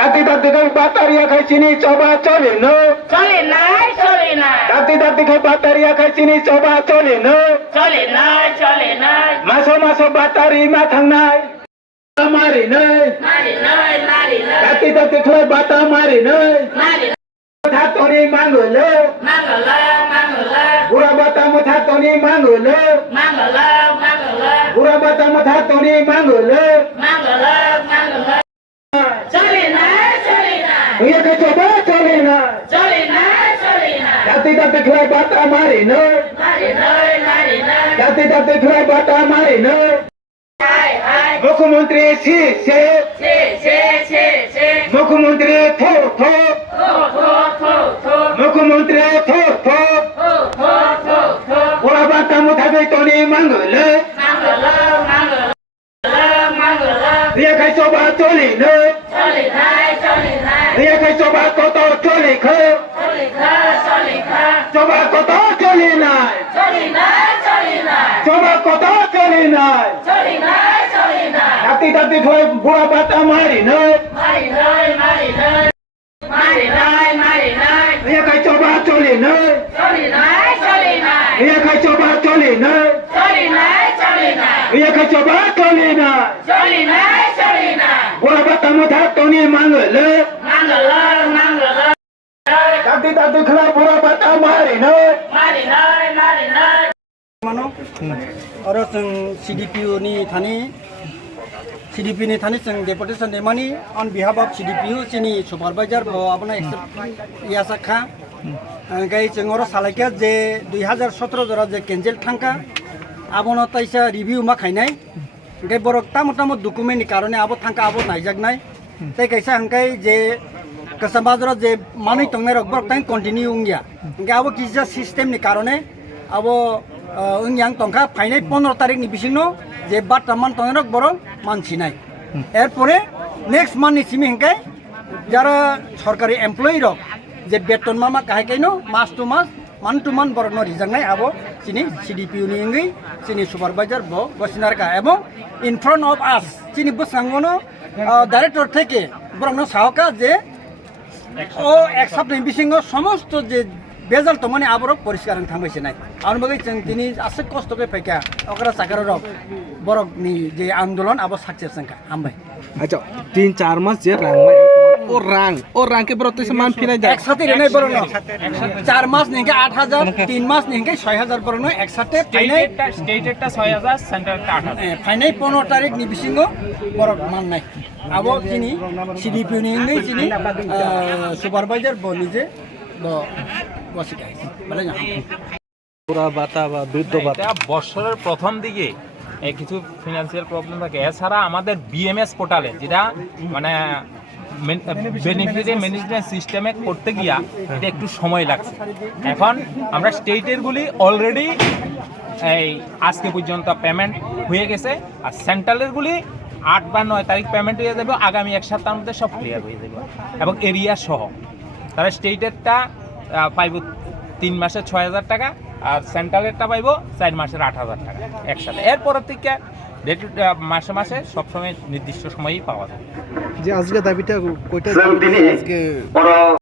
দাঁতি দাঁতি খাই বাতারিয়া খাই চিনি চবা চলে না চলে নাই চলে নাই দাঁতি দাঁতি খাই বাতারিয়া খাই চিনি চবা চলে না চলে নাই চলে নাই মাসো মাসো বাতারি মাথাং নাই মারি নাই নারী নাই নারী নাই দাঁতি দাঁতি খাই বাতা মারি নাই নারী থাতনি মাঙ্গলে মাঙ্গলা মাঙ্গলা বুড়া বাতা থাতনি মাঙ্গলে মাঙ্গলা মাঙ্গলা বুড়া বাতা থাতনি মাঙ্গলে মাঙ্গলা মাঙ্গলা চলে নাই চলে নাই ইয়ে কে চবা চলে না চলে নাই চলে নাই দাঁতি দাঁতি খাই বাতা মারি নাই নারী নাই নারী নাই দাঁতি দাঁতি খাই বাতা মারি নাই হাই হাই মুখ্যমন্ত্রী সে সে সে সে সে মুখ্যমন্ত্রী থো থো থো থো থো থো মুখ্যমন্ত্রী থো থো থো থো থো থো বুড়া বাতা থাকবে তনি মাঙ্গলে মাঙ্গলা মাঙ্গলা মাঙ্গলা ইয়ে খাই চবা চলে না চলে নাই চলে নাই ইয়ে খাই চবা কত চলে খাই চলে খা চলে খা চবা কত চলে নাই চলে নাই চলে নাই চবা কত চলে নাই চলে নাই চলে নাই দাঁতি দাঁতি খাই বুড়া বাতা মারি নাই মারি নাই মারি নাই মারি নাই মারি নাই ইয়ে খাই চবা চলে নাই চলে নাই চলে নাই ইয়ে খাই চবা চলে নাই চলে নাই চলে নাই ইয়ে খাই চবা চলে নাই চলে নাই চলে নাই বুড়া বাতা থাকতনি মাঙ্গলে মাঙ্গলা মাঙ্গলা দাঁতি দাঁতি খাই বুড়া বাতা মারি নাই মারি নাই মারি নাই mano oro sing CDPU ni thani CDP ni thani sing deputation demani on behalf of CDPU sini supervisor bo apna accept yasa kha gai sing oro salaika je 2017 jora je cancel thangka abono taisa review ma khainai gai borok tamotamo document ni karone abo thangka abo naijak nai tai kaisa hangkai je kasambajora je mani tongnai rok borok tang continue ungya gai abo kisa system ni karone abo yang tongka ফাইনাই 15 তারিখ নি বিসিনো যে বাটামান তংরক বড় মানছি নাই এরপরে next মান নি সিমি হেঙ্কাই যারা সরকারি এমপ্লয়ি রক যে বেতন মামা কাহে কাইনো মাস টু মান বড় ন রিজাংনাই আবো চিনি সিডিপিউ নি ইংগি চিনি সুপারভাইজার ব বসিনার কা এবং ইন ফ্রন্ট অফ আস চিনি বসাঙ্গনো ডাইরেক্টর থেকে বড় ন সাহকা যে ও এক সপ্তাহ বিসিঙ্গ সমস্ত যে বেজাল তো মানে আবরক পরিষ্কার থামাইছে নাই আর মগে তিনি আছে কষ্ট করে ফাইকা ওকরা সাকার রক বরক নি যে আন্দোলন আবো সাকসেস সংকা হামবাই আচ্ছা 3-4 মাস যে রাং ও কে বরতে সমান ফিরে যায় একসাথে রেনে বরন 4 মাস নিকে 8000 3 মাস নিকে 6000 বরন একসাথে ফাইনাই স্টেটেরটা 6000 সেন্টারটা 8000 ফাইনাই 15 তারিখ নি বিসিঙ্গ বরক মান নাই আবো চিনি সিডিপি নি ইংই চিনি সুপারভাইজার ব নিজে ব বসিকাই বলে না পুরা বাতা বা বৃদ্ধ বাতা এটা বছরের প্রথম দিকে কিছু ফিনান্সিয়াল প্রবলেম থাকে এছাড়া আমাদের বিএমএস পোর্টালে যেটা মানে বেনিফিশিয়ারি ম্যানেজমেন্ট সিস্টেমে করতে গিয়া এটা একটু সময় লাগছে এখন আমরা স্টেটেরগুলি অলরেডি এই আজকে পর্যন্ত পেমেন্ট হয়ে গেছে আর সেন্ট্রালেরগুলি 8 বা 9 তারিখ পেমেন্ট হয়ে যাবে আগামী এক সপ্তাহের মধ্যে সব ক্লিয়ার হয়ে যাবে এবং এরিয়া সহ তারা স্টেটেরটা পাইব 3 মাসে 6000 টাকা আর সেন্ট্রালেরটা পাইব 4 মাসের 8000 টাকা একসাথে এরপরের থেকে মাসে মাসে সবসময় নির্দিষ্ট সময়েই পাওয়া যায় যে আজকে দাবিটা কয়টা আজকে